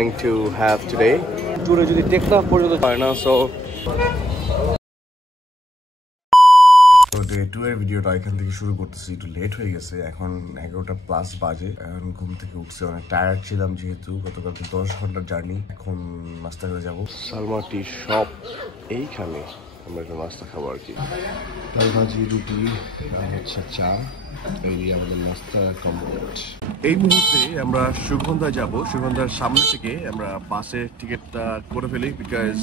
going to have today. Tour যদি টেকনাফ পর্যন্ত হয় না, সো ডে 2 এর ভিডিওটা এখান থেকে শুরু করতেছি। একটু লেট হয়ে গেছে, এখন 11টা+ বাজে। এখন ঘুম থেকে উঠছে, অনেক টায়ার্ড ছিলাম যেহেতু গতকালকে 10 ঘন্টার জার্নি। এখন নাস্তা করে যাবো সালমা টি শপ, এইখানে আমরা একটু নাস্তা খাবো আর কি। ডাল ভাজি, রুটি আর হচ্ছে চা, এই আমাদের নাস্তা কমপ্লিট। এই মুহূর্তে আমরা সুগন্ধা যাব। সুগন্ধার সামনে থেকে আমরা বাসের টিকিটটা করে ফেলি, বিকজ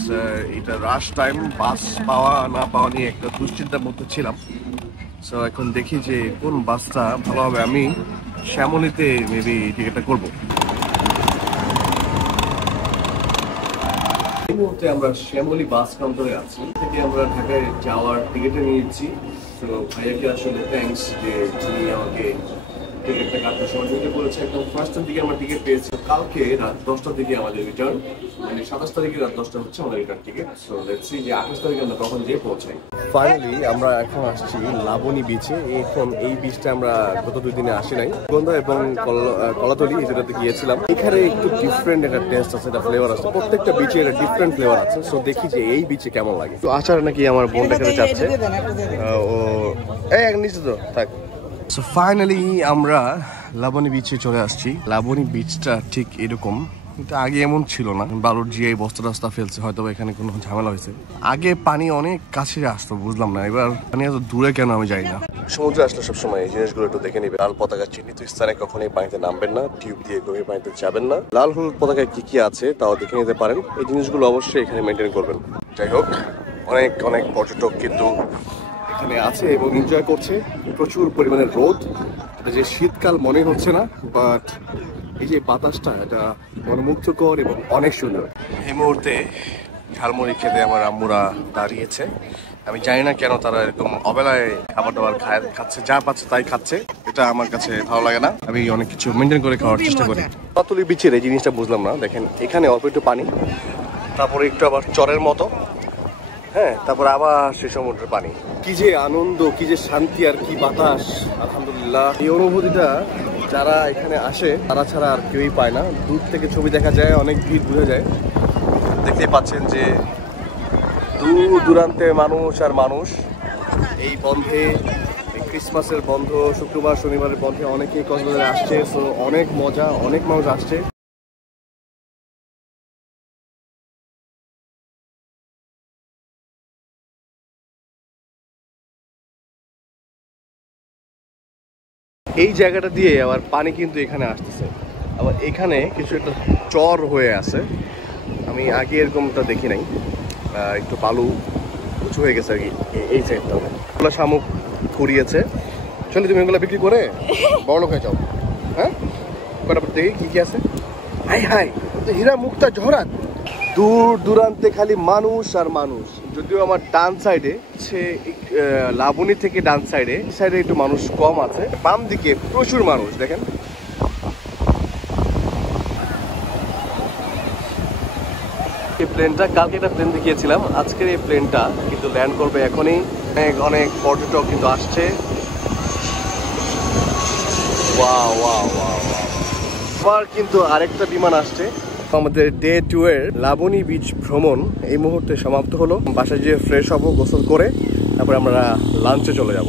এটা রাশ টাইম, বাস পাওয়া না পাওয়া নিয়ে একটা দুশ্চিন্তার মধ্যে ছিলাম। সো এখন দেখি যে কোন বাসটা ভালো হবে। আমি শ্যামলীতে মেবি টিকিটটা করবো। এই মুহূর্তে আমরা শ্যামলী বাস কাউন্টারে আছি, থেকে আমরা ঢাকায় যাওয়ার টিকিটে নিয়েছি। তো ভাইয়াকে আসলে থ্যাঙ্কস যে যিনি আমাকে টিকিটটা কাটতে সহযোগিতা করেছে। একদম ফার্স্টের দিকে আমরা টিকিট পেয়েছি। কালকে রাত 10টার দিকে আমাদের রিটার্ন, মানে 27 তারিখে রাত 10টা হচ্ছে আমাদের return ticket. So let's see যে 28 তারিখে আমরা কখন যেয়ে পৌঁছাই। ফাইনালি আমরা এখন আসছি লাবণী বিচে। এখন এই বিচটা আমরা গত 2 দিনে আসি নাই। গন্ধা এবং কলাতলি এই দুটাতে গিয়েছিলাম। এখানে একটু ডিফারেন্ট একটা টেস্ট আছে, একটা ফ্লেভার আছে। প্রত্যেকটা বিচে একটা ডিফারেন্ট ফ্লেভার আছে। সো দেখি যে এই বিচে কেমন লাগে। তো আচার নাকি আমার বোনটা খেতে চাচ্ছে। ও এক নিচে তো থাক। সো ফাইনালি আমরা লাবণী বিচে চলে আসছি। লাবণী বিচটা ঠিক এরকম, এটা আগে এমন ছিল না। বালুর জিয়াই বস্তা টস্তা ফেলছে, হয়তো এখানে কোনো ঝামেলা হয়েছে। আগে পানি অনেক কাছে আসতো, বুঝলাম না এবার পানি এত দূরে কেন আমি জানি না। সমুদ্রে আসলে সবসময় এই জিনিসগুলো একটু দেখে নিবে। লাল পতাকা চিহ্নিত স্থানে কখনোই পানিতে নামবেন না, টিউব দিয়ে গভীর পানিতে যাবেন না। লাল হলুদ পতাকায় কি কি আছে তাও দেখে নিতে পারেন। এই জিনিসগুলো অবশ্যই এখানে মেনটেন করবেন। যাই হোক, অনেক অনেক পর্যটক কিন্তু এখানে আছে এবং এনজয় করছে। প্রচুর পরিমাণে রোদ, যে শীতকাল মনে হচ্ছে না, বাট এই যে বাতাসটা এটা মনোমুগ্ধকর এবং অনেক সুন্দর। এই মুহূর্তে ঝালমুড়ি খেতে আমার আম্মুরা দাঁড়িয়েছে। আমি জানি না কেন তারা এরকম অবেলায় খাবার দাবার খাচ্ছে, যা পাচ্ছে তাই খাচ্ছে। এটা আমার কাছে ভালো লাগে না। আমি অনেক কিছু মেনটেন করে খাওয়ার চেষ্টা করি। পাতুলি বিচের এই জিনিসটা বুঝলাম না। দেখেন এখানে অল্প একটু পানি, তারপরে একটু আবার চরের মতো, হ্যাঁ, তারপর আবার সে সমুদ্রের পানি। কি যে আনন্দ, কি যে শান্তি আর কি বাতাস, আলহামদুলিল্লাহ। এই অনুভূতিটা যারা এখানে আসে তারা ছাড়া আর কেউই পায় না। দূর থেকে ছবি দেখা যায়, অনেক ভিড় বোঝা যায়। দেখতেই পাচ্ছেন যে দূর দূরান্তে মানুষ আর মানুষ। এই বন্ধে, এই ক্রিসমাসের বন্ধ, শুক্রবার শনিবারের বন্ধে অনেকেই কক্সবাজারে আসছে। সো অনেক মজা, অনেক মানুষ আসছে। এই জায়গাটা দিয়ে আবার পানি কিন্তু এখানে আসতেছে, আবার এখানে কিছু একটা চর হয়ে আছে। আমি আগে এরকমটা দেখি নাই। একটু বালু উঁচু হয়ে গেছে আর কি এই সাইডটা। ওগুলো শামুক খুঁড়িয়েছে। চলে তুমি এগুলো বিক্রি করে বড়লোক হয়ে যাও। হ্যাঁ, ফটাফট দেখি কি কি আছে। হাই হাই, হীরা মুক্তা জহরাত। দূর দূরান্তে খালি মানুষ আর মানুষ। যদিও আমার ডান সাইডে সে লাবণী থেকে ডান সাইডে একটু মানুষ কম আছে, বাম দিকে প্রচুর মানুষ। দেখেন এই প্লেনটা, কালকে একটা প্লেন দেখিয়েছিলাম, আজকের এই প্লেনটা কিন্তু ল্যান্ড করবে এখনই। অনেক পর্যটক কিন্তু আসছে। Wow wow wow wow. আবার কিন্তু আরেকটা বিমান আসছে। আমাদের ডে 2 এর লাবণী বিচ ভ্রমণ এই মুহূর্তে সমাপ্ত হলো। বাসায় যেয়ে ফ্রেশ হবো, গোসল করে তারপরে আমরা লাঞ্চে চলে যাব।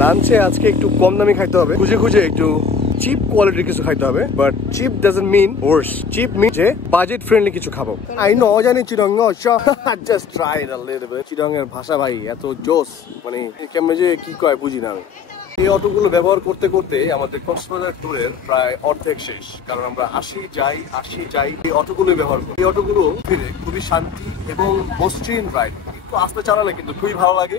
লাঞ্চে আজকে একটু কম দামি খাইতে হবে, খুঁজে খুঁজে একটু চিপ কোয়ালিটির কিছু খাইতে হবে। But cheap doesn't mean worse, cheap mean যে বাজেট ফ্রেন্ডলি কিছু খাবো। আই নো জানি Chirang just try it a little bit. Chirang এর ভাষা ভাই এত জোস, মানে কেমনে যে কি কয় বুঝি না আমি। এই অটোগুলো ব্যবহার করতে করতে আমাদের কক্সবাজার ট্যুরের প্রায় অর্ধেক শেষ, কারণ আমরা আসি যাই এই অটোগুলো ব্যবহার করি। এই অটোগুলো ফিরে খুবই শান্তি এবং মসৃণ রাইড, একটু আস্তে চালালে কিন্তু খুবই ভালো লাগে।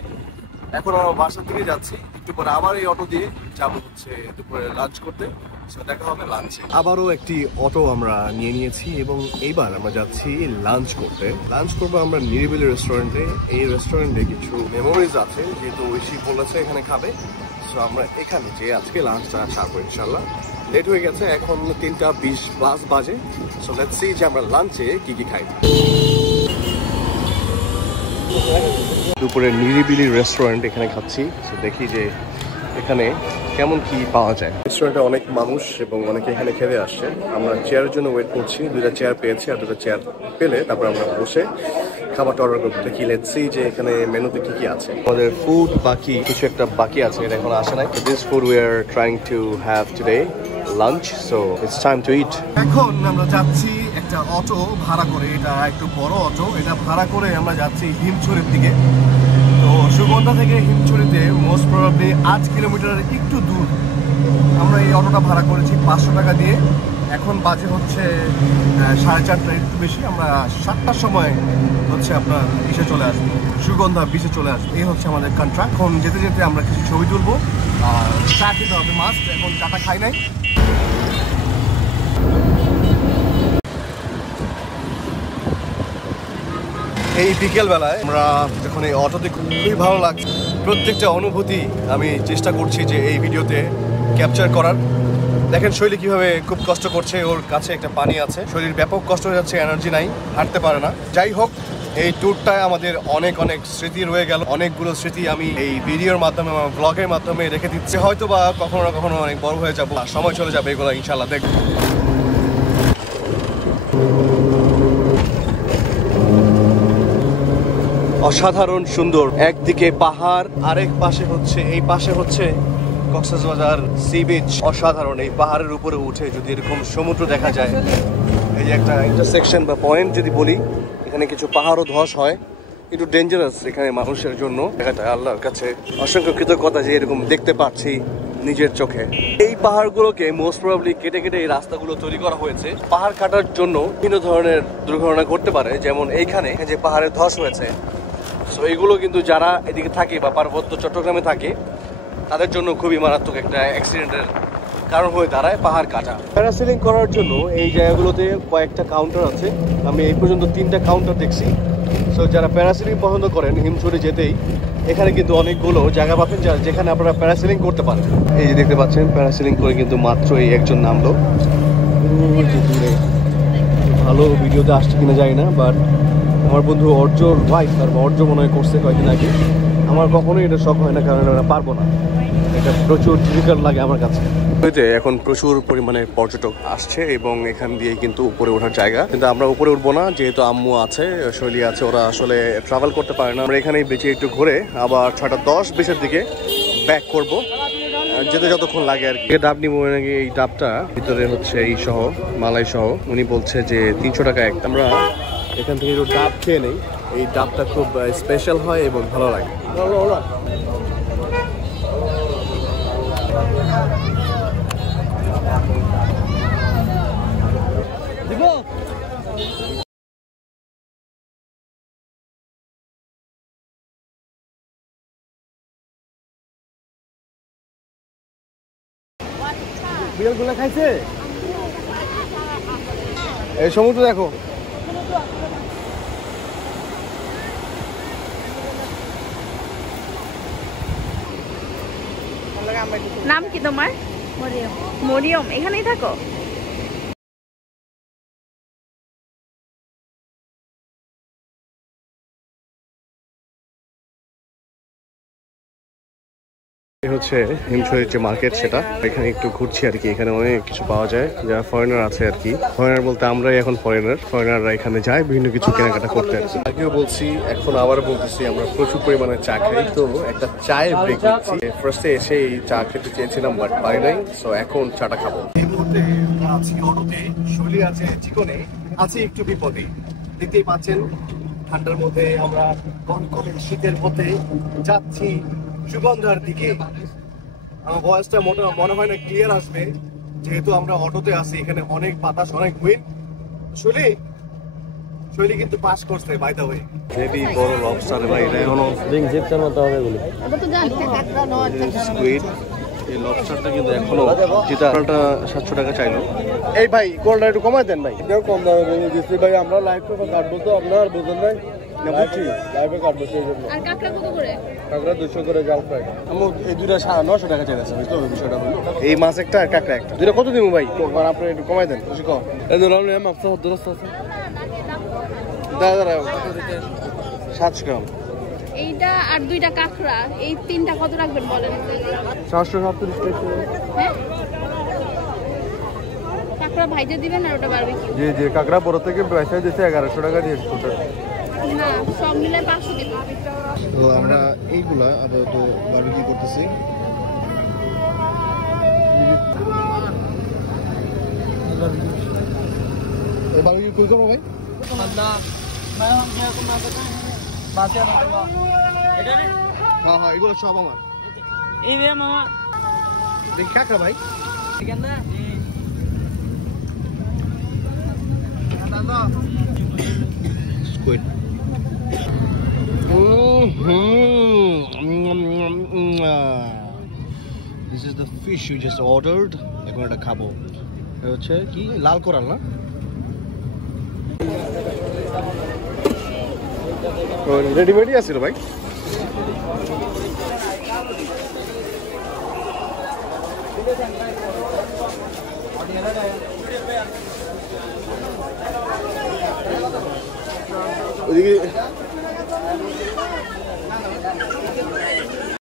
এখন আমরা বাসা থেকে যাচ্ছি, একটু পরে আবার এই অটো দিয়ে যাবো হচ্ছে দুপুরে লাঞ্চ করতে। দেখা হবে লাঞ্চে। আবারও একটি অটো আমরা নিয়েছি এবং এইবার আমরা যাচ্ছি লাঞ্চ করতে। লাঞ্চ করবো আমরা নিরিবিলি রেস্টুরেন্টে। এই রেস্টুরেন্টে কিছু মেমোরিজ আছে, যেহেতু ঐশী বলেছে এখানে খাবে। সো আমরা এখানে যে আজকে লাঞ্চটা সারবো ইনশাল্লাহ। লেট হয়ে গেছে, এখন 3:20 বাজে। সো লেটস সি যে আমরা লাঞ্চে কি কি খাই। দুপুরে নিরিবিলি রেস্টুরেন্ট এখানে খাচ্ছি। সো দেখি যে এখানে কেমন কি পাওয়া যায়। রেস্টুরেন্টে অনেক মানুষ এবং অনেকে এখানে খেতে আসছে। আমরা চেয়ারের জন্য ওয়েট করছি, 2টা চেয়ার পেয়েছি, আর 2টা চেয়ার পেলে তারপর আমরা বসে খাবারটা অর্ডার করবো। দেখি লেটস সি যে এখানে মেনুতে কি কি আছে। আমাদের ফুড বাকি কিছু একটা বাকি আছে, এটা এখন আসে নাই। This food we are trying to have today lunch, so it's time to eat. এখন আমরা যাচ্ছি একটা অটো ভাড়া করে, এটা একটু বড় অটো, এটা ভাড়া করে আমরা যাচ্ছি হিমছড়ির দিকে। তো সুগন্ধা থেকে হিমছড়িতে মোস্ট প্রবাবলি 8 কিলোমিটারের একটু দূর। আমরা এই অটোটা ভাড়া করেছি 500 টাকা দিয়ে। এখন বাজে হচ্ছে 4:30, একটু বেশি। আমরা 7টার সময় হচ্ছে আপনার বিচে চলে আসবো, সুগন্ধা বিচে চলে আসবো। এই হচ্ছে আমাদের কন্ট্রাক্ট। এখন যেতে যেতে আমরা কিছু ছবি তুলবো আর চা খেতে হবে মাস্ট। এখন চাটা খাই নাই। এই বিকেল বেলায় আমরা যখন এই অটোতে খুবই ভালো লাগছে, প্রত্যেকটা অনুভূতি আমি চেষ্টা করছি যে এই ভিডিওতে ক্যাপচার করার। দেখেন শৈলী কিভাবে খুব কষ্ট করছে, ওর কাছে একটা পানি আছে, শরীর ব্যাপক কষ্ট হয়ে যাচ্ছে, এনার্জি নাই, হাঁটতে পারে না। যাই হোক, এই ট্যুরটায় আমাদের অনেক অনেক স্মৃতি রয়ে গেল। অনেকগুলো স্মৃতি আমি এই ভিডিওর মাধ্যমে, আমার ব্লগের মাধ্যমে রেখে দিচ্ছি। হয়তো বা কখনো না কখনো অনেক বড় হয়ে যাবো, সময় চলে যাবে, এগুলো ইনশাল্লাহ দেখব। অসাধারণ সুন্দর, একদিকে পাহাড়, আরেক পাশে হচ্ছে, এই পাশে হচ্ছে কক্সবাজার সি বিচ। অসাধারণ। এই পাহাড়ের উপরে উঠে যদি এরকম সমুদ্র দেখা যায়, এই যে একটা ইন্টারসেকশন বা পয়েন্ট যদি বলি, এখানে কিছু পাহাড় ও ধস হয়, একটু ডেঞ্জারাস এখানে মানুষের জন্য। দেখাটা আল্লাহর কাছে অসংখ্য কৃতজ্ঞতা যে এরকম দেখতে পাচ্ছি নিজের চোখে। এই পাহাড়গুলোকে মোস্ট প্রবাবলি কেটে কেটে এই রাস্তাগুলো তৈরি করা হয়েছে। পাহাড় কাটার জন্য বিভিন্ন ধরনের দুর্ঘটনা ঘটতে পারে, যেমন এইখানে যে পাহাড়ের ধস হয়েছে। সো এইগুলো কিন্তু যারা এদিকে থাকে বা পার্বত্য চট্টগ্রামে থাকে, তাদের জন্য খুবই মারাত্মক একটা অ্যাক্সিডেন্টের কারণ হয়ে দাঁড়ায় পাহাড় কাটা। প্যারাসেলিং করার জন্য এই জায়গাগুলোতে কয়েকটা কাউন্টার আছে। আমি এই পর্যন্ত 3টা কাউন্টার দেখছি। সো যারা প্যারাসেলিং পছন্দ করেন, হিমছড়ি যেতেই এখানে কিন্তু অনেকগুলো জায়গা পাবেন যেখানে আপনারা প্যারাসেলিং করতে পারেন। এই যে দেখতে পাচ্ছেন, প্যারাসেলিং করে কিন্তু মাত্র এই একজন নামলো। ভালো ভিডিওতে আসছে কিনা জানি না, বাট আমার বন্ধু অর্জর ওয়াইফ, আর অর্জ মনে হয় করছে কয়েকদিন আগে। আমার কখনোই এটা শখ হয় না, কারণ আমরা পারবো না, এটা প্রচুর ডিফিকাল্ট লাগে আমার কাছে। এখন প্রচুর পরিমাণে পর্যটক আসছে এবং এখান দিয়ে কিন্তু উপরে ওঠার জায়গা, কিন্তু আমরা উপরে উঠবো না, যেহেতু আম্মু আছে, শৈলী আছে, ওরা আসলে ট্রাভেল করতে পারে না। আমরা এখানেই বেঁচে একটু ঘুরে আবার 6:10-20 দিকে ব্যাক করব, যেতে যতক্ষণ লাগে আর কি। ডাব নিবো নাকি, এই ডাবটা ভিতরে হচ্ছে এই সহ, মালাই সহ। উনি বলছে যে 300 টাকা একটা। আমরা এখান থেকে একটু ডাব খেয়ে নেই। এই ডাবটা খুব স্পেশাল হয় এবং ভালো লাগে। বিড়ালগুলো খাইছে এই সমুদ্র দেখো। নাম কি তোমার? মরিয়ম। মরিয়ম, এখানেই থাকো? হচ্ছে হিমছড়ির যে মার্কেট, সেটা এখানে একটু ঘুরছি আর কি। এখানে অনেক কিছু পাওয়া যায়, যারা ফরেনার আছে আর কি। ফরেনার বলতে আমরাই এখন ফরেনাররা এখানে যায় বিভিন্ন কিছু কেনাকাটা করতে আর কি। আগেও বলছি, এখন আবার বলতেছি, আমরা প্রচুর পরিমাণে চা খাই। তো একটা চায়ের ব্রেক নিচ্ছি। ফার্স্টে এসে এই চা খেতে চেয়েছিলাম, বাট পারি নাই, সো এখন চাটা খাবো। এই মুহূর্তে আছি অটোতে, শৈলী আছে চিকনে, আছি একটু বিপদে। দেখতেই পাচ্ছেন, ঠান্ডার মধ্যে আমরা কনকনে শীতের পথে যাচ্ছি সুগন্ধার দিকে। আমার ভয়েসটা মনে হয় না ক্লিয়ার আসবে, যেহেতু আমরা অটোতে আছি। এখানে অনেক বাতাস, অনেক উইন্ড। শৈলী কিন্তু পাস করছে বাই দ্য ওয়ে। হেভি বড় লবস্টার ভাই, এটা এখনো রিং জিপটার মতো হবে বলে। স্কুইড, এই লবস্টারটা কিন্তু এখনো, যেটা 700 টাকা চাইলো। এই ভাই কোলটা একটু কমায় দেন ভাই। এটাও কম দামে বলে দিচ্ছি ভাই, আমরা লাইভ করে কাটবো তো, আপনার বুঝেন ভাই না? বুঝছি, লাইভে কাটবো সেই জন্য। আর কাঁকড়া কত করে? কাঁকড়া 200 করে জাল ফ্রাই। আমি এই দুইটা 900 টাকা চাইছে, বুঝতে হবে বিষয়টা বলি। এই মাছ একটা আর কাঁকড়া একটা, দুইটা কত দিব ভাই? আপনি একটু কমাই দেন, বেশি কম। এই ধরুন মাছ তো 700 গ্রাম। এইটা আর 2টা কাঁকড়া, এই 3টা কত রাখবেন বলেন? 437 টাকা। হ্যাঁ, কাঁকড়া ভাইজা দিবেন আর ওটা বারবিকিউ। জি জি, কাঁকড়া বড় থেকে পয়সা দিয়েছে 1100 টাকা দিয়ে টোটাল। না, সব মিলে 500 দিব। তো আমরা এইগুলা আপাতত বারবিকিউ করতেছি। বারবিকিউ কই করবো ভাই? হ্যাঁ হ্যাঁ, এগুলো সব আমার। এই রে মামা, দেখি কাঁকড়া ভাই। Squid. This is the fish you just ordered. এখন এটা খাবো। এটা হচ্ছে কি লাল কোরাল না? রেডিমেডই আছিল ভাই। ওদিকে